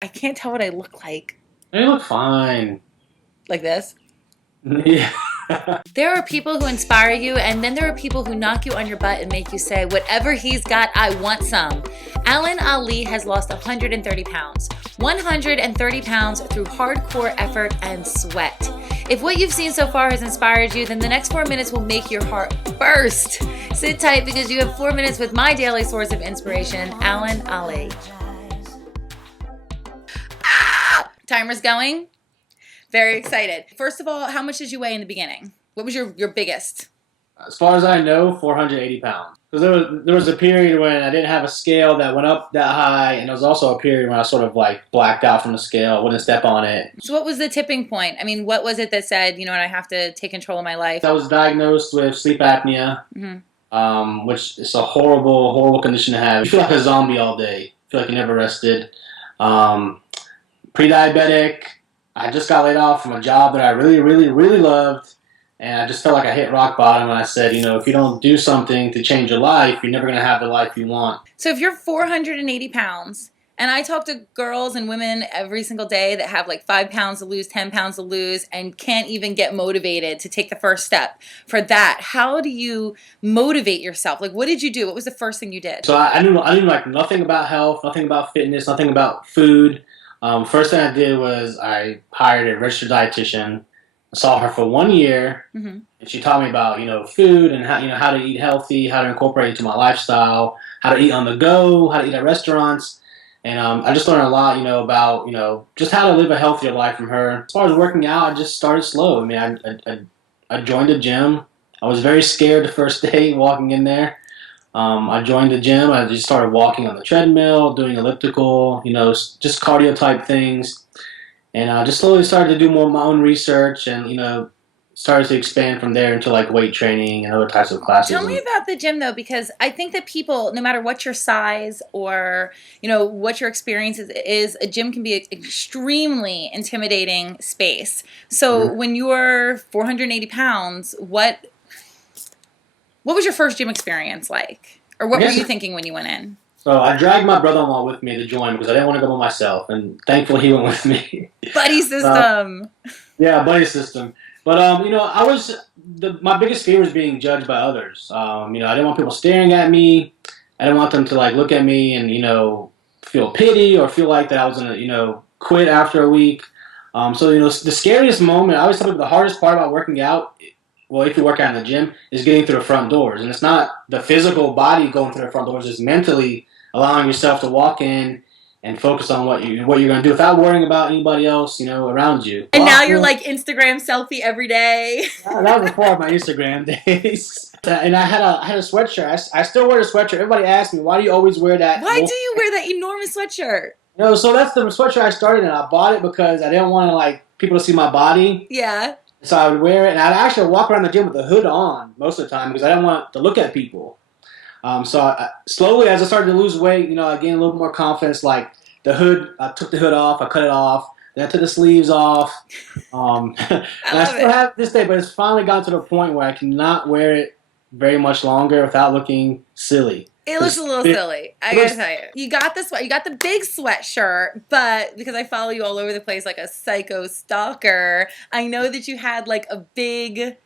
I can't tell what I look like. They look fine. Like this. Yeah. There are people who inspire you, and then there are people who knock you on your butt and make you say, whatever he's got, I want some. Alan Ali has lost 130 pounds. 130 pounds through hardcore effort and sweat. If what you've seen so far has inspired you, then the next 4 minutes will make your heart burst. Sit tight because you have 4 minutes with my daily source of inspiration, Alan Ali. Timer's going. Very excited. First of all, how much did you weigh in the beginning? What was your biggest? As far as I know, 480 pounds. Because there was a period when I didn't have a scale that went up that high, and there was also a period when I sort of like blacked out from the scale, wouldn't step on it. So what was the tipping point? I mean, what was it that said, you know what, I have to take control of my life? I was diagnosed with sleep apnea, which is a horrible, horrible condition to have. You feel like a zombie all day. You feel like you never rested. Pre-diabetic. I just got laid off from a job that I really, really, really loved. And I just felt like I hit rock bottom, and I said, if you don't do something to change your life, you're never going to have the life you want. So if you're 480 pounds, and I talk to girls and women every single day that have like 5 pounds to lose, 10 pounds to lose, and can't even get motivated to take the first step for that, how do you motivate yourself? Like, what did you do? What was the first thing you did? So I knew like nothing about health, nothing about fitness, nothing about food. First thing I did was I hired a registered dietitian. I saw her for 1 year, and she taught me about food and how to eat healthy, how to incorporate it into my lifestyle, how to eat on the go, how to eat at restaurants, and I just learned a lot about just how to live a healthier life from her. As far as working out, I just started slow. I mean, I joined a gym. I was very scared the first day walking in there. I joined the gym. I just started walking on the treadmill, doing elliptical, just cardio type things. And I just slowly started to do more of my own research and, started to expand from there into like weight training and other types of classes. Tell me about the gym though, because I think that people, no matter what your size or, what your experience is, a gym can be an extremely intimidating space. So when you're 480 pounds, what was your first gym experience like? Or what were you thinking when you went in? So I dragged my brother-in-law with me to join because I didn't want to go by myself, and thankfully he went with me. Buddy system. Yeah, buddy system. But my biggest fear was being judged by others. I didn't want people staring at me. I didn't want them to like look at me and feel pity or feel like that I was gonna quit after a week. The scariest moment, I always tell people the hardest part about working out. Well, if you work out in the gym, is getting through the front doors. And it's not the physical body going through the front doors, it's mentally allowing yourself to walk in and focus on what you're going to do without worrying about anybody else, around you. And now you're like Instagram selfie every day. That was before my Instagram days. And I had a sweatshirt. I still wear the sweatshirt. Everybody asks me, why do you always wear that? Why do you wear that enormous sweatshirt? So that's the sweatshirt I started in. I bought it because I didn't want to people to see my body. Yeah. So I would wear it, and I'd actually walk around the gym with the hood on most of the time because I didn't want to look at people. Slowly, as I started to lose weight, I gained a little more confidence. Like the hood, I took the hood off, I cut it off, then I took the sleeves off. And I still have it this day, but it's finally gotten to the point where I cannot wear it very much longer without looking silly. It looks a little silly. I gotta tell you. You got the big sweatshirt, but because I follow you all over the place like a psycho stalker, I know that you had like a big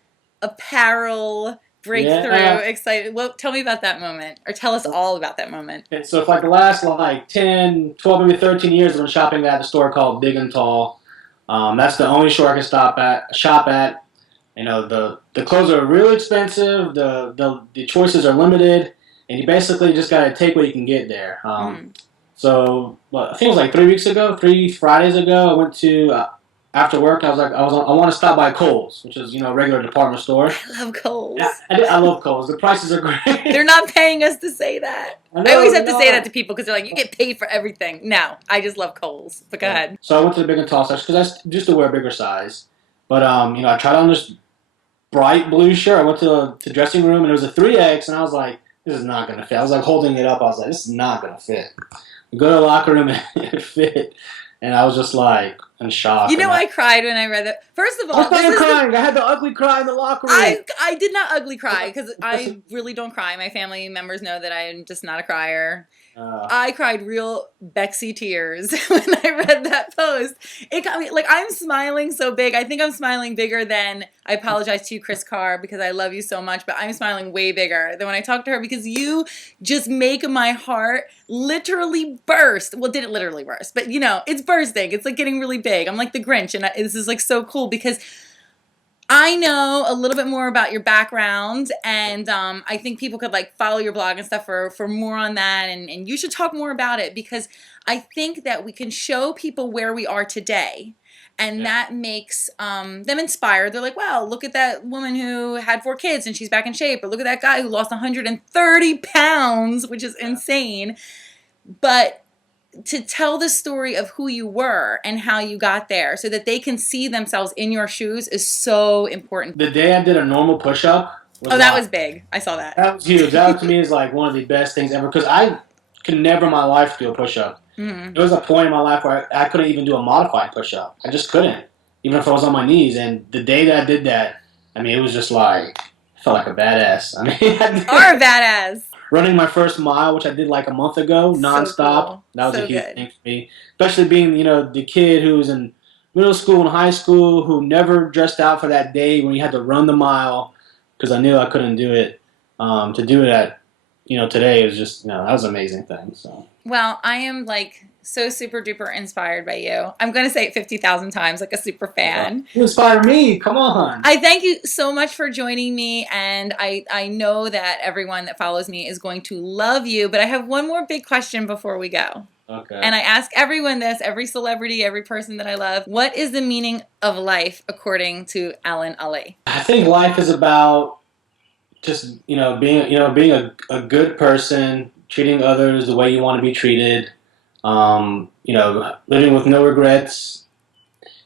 apparel breakthrough. Yeah. Excited. Well, tell me about that moment, or tell us all about that moment. And so for the last 10, 12, maybe 13 years, I've been shopping at a store called Big and Tall. That's the only store I can shop at. The clothes are really expensive. The choices are limited. And you basically just got to take what you can get there. So I think it was like 3 Fridays ago, I went to, after work, I want to stop by Kohl's, which is, a regular department store. I love Kohl's. Yeah, I love Kohl's. The prices are great. They're not paying us to say that. I always have to say that to people because they're like, you get paid for everything. No, I just love Kohl's. But go ahead. So I went to the big and tall section because I used to wear a bigger size. But, I tried on this bright blue shirt. I went to the dressing room, and it was a 3X, and I was like, this is not going to fit. I was like holding it up. I was like, this is not going to fit. We go to the locker room and it fit. And I was just like in shock. I cried when I read that. First of all, I started crying. I had the ugly cry in the locker room. I did not ugly cry because I really don't cry. My family members know that I'm just not a crier. I cried real Bexy tears when I read that post. It got me, like, I'm smiling so big. I think I'm smiling bigger than, I apologize to you, Chris Carr, because I love you so much, but I'm smiling way bigger than when I talked to her, because you just make my heart literally burst. Well, did it literally burst? But, you know, it's bursting. It's like getting really big. I'm like the Grinch, and this is like so cool because I know a little bit more about your background, and I think people could like follow your blog and stuff for more on that, and you should talk more about it, because I think that we can show people where we are today, and that makes them inspired. They're like, wow, look at that woman who had 4 kids and she's back in shape, or look at that guy who lost 130 pounds, which is insane. But to tell the story of who you were and how you got there so that they can see themselves in your shoes is so important. The day I did a normal push-up that was big. I saw that. That was huge. That to me is like one of the best things ever, because I could never in my life do a push-up. Mm-hmm. There was a point in my life where I couldn't even do a modified push-up. I just couldn't, even if I was on my knees. And the day that I did that, I mean, it was just like, I felt like a badass. I mean, are a badass. Running my first mile, which I did like a month ago, nonstop. Cool. That was a huge thing for me. Especially being, you know, the kid who was in middle school and high school who never dressed out for that day when you had to run the mile, because I knew I couldn't do it. To do it at, you know, today is just, you know, that was an amazing thing. So. Well, I am like so super duper inspired by you. I'm going to say it 50,000 times like a super fan. You inspire me. Come on. I thank you so much for joining me, and I know that everyone that follows me is going to love you, but I have one more big question before we go. Okay. And I ask everyone this, every celebrity, every person that I love. What is the meaning of life according to Alan Ali? I think life is about just, being a good person, treating others the way you want to be treated, living with no regrets.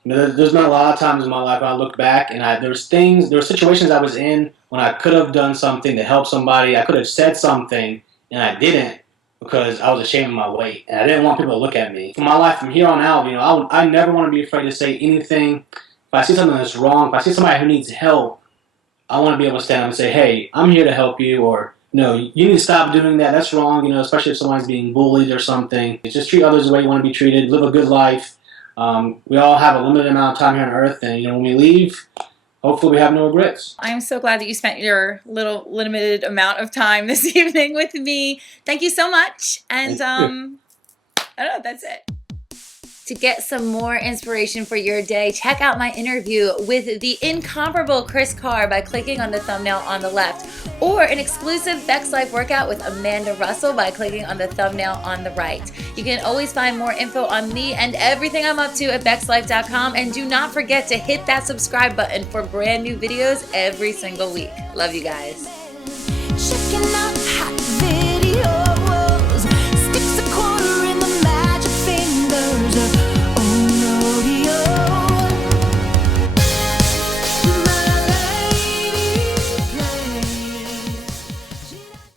There's been a lot of times in my life when I look back and there were situations I was in when I could have done something to help somebody. I could have said something and I didn't, because I was ashamed of my weight and I didn't want people to look at me. For my life from here on out, I never want to be afraid to say anything. If I see something that's wrong, if I see somebody who needs help, I want to be able to stand up and say, hey, I'm here to help you, or, you need to stop doing that. That's wrong, especially if someone's being bullied or something. Just treat others the way you want to be treated. Live a good life. We all have a limited amount of time here on Earth, and, when we leave, hopefully we have no regrets. I'm so glad that you spent your little limited amount of time this evening with me. Thank you so much. And, I don't know, that's it. To get some more inspiration for your day, check out my interview with the incomparable Chris Carr by clicking on the thumbnail on the left, or an exclusive BEXLIFE workout with Amanda Russell by clicking on the thumbnail on the right. You can always find more info on me and everything I'm up to at BEXLIFE.com, and do not forget to hit that subscribe button for brand new videos every single week. Love you guys.